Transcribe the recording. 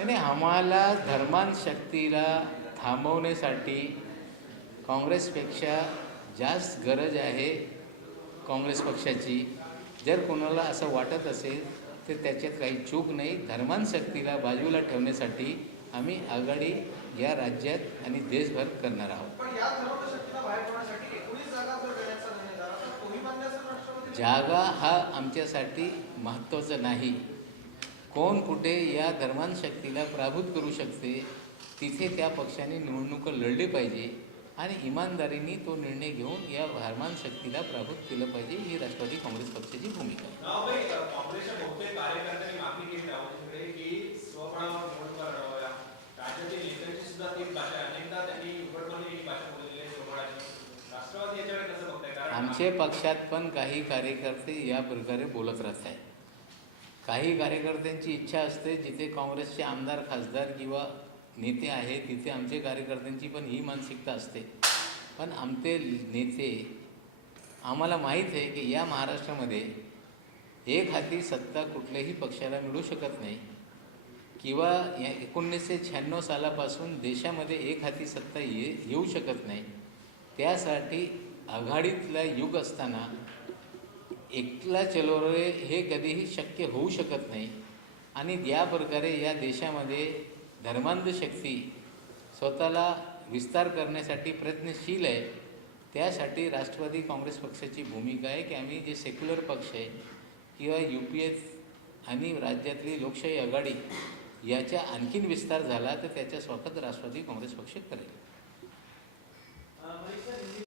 नाही नाही, आम्हाला धर्मान शक्तीला थांबवण्यासाठी काँग्रेसपेक्षा जास्त गरज आहे काँग्रेस पक्षाची. जर कोणाला असं वाटत असेल तर त्याच्यात काही चूक नाही. धर्मान शक्तीला बाजूला ठेवण्यासाठी आम्ही आघाडी या राज्यात आणि देशभर करणार आहोत. जागा हा आमच्यासाठी महत्त्वाचा नाही. कोण कुठे या धर्मान शक्तीला प्राभूत करू शकते तिथे त्या पक्षाने निवडणुका लढली पाहिजे आणि इमानदारीने तो निर्णय घेऊन या धर्मान शक्तीला प्राभूत केलं पाहिजे ही राष्ट्रवादी काँग्रेस पक्षाची भूमिका आमचे पक्षात पण काही कार्यकर्ते या प्रकारे बोलत राहत आहेत. काही कार्यकर्त्यांची इच्छा असते जिथे काँग्रेसचे आमदार खासदार किंवा नेते आहे तिथे आमचे कार्यकर्त्यांची पण ही मानसिकता असते. पण आमचे नेते आम्हाला माहीत आहे की या महाराष्ट्रामध्ये एक हाती सत्ता कुठल्याही पक्षाला मिळू शकत नाही. किंवा या एकोणीसशे शहाण्णव सालापासून देशामध्ये एक हाती सत्ता ये येऊ शकत नाही. त्यासाठी आघाडीतला युग असताना एकला चलोरे हे कधीही शक्य होऊ शकत नाही. आणि या प्रकारे या देशामध्ये धर्मांध शक्ती स्वतःला विस्तार करण्यासाठी प्रयत्नशील आहे. त्यासाठी राष्ट्रवादी काँग्रेस पक्षाची भूमिका आहे की आम्ही जे सेक्युलर पक्ष आहे किंवा यू पी एस आणि राज्यातली लोकशाही आघाडी याचा आणखीन विस्तार झाला तर त्याच्या स्वागत राष्ट्रवादी काँग्रेस पक्ष करेल.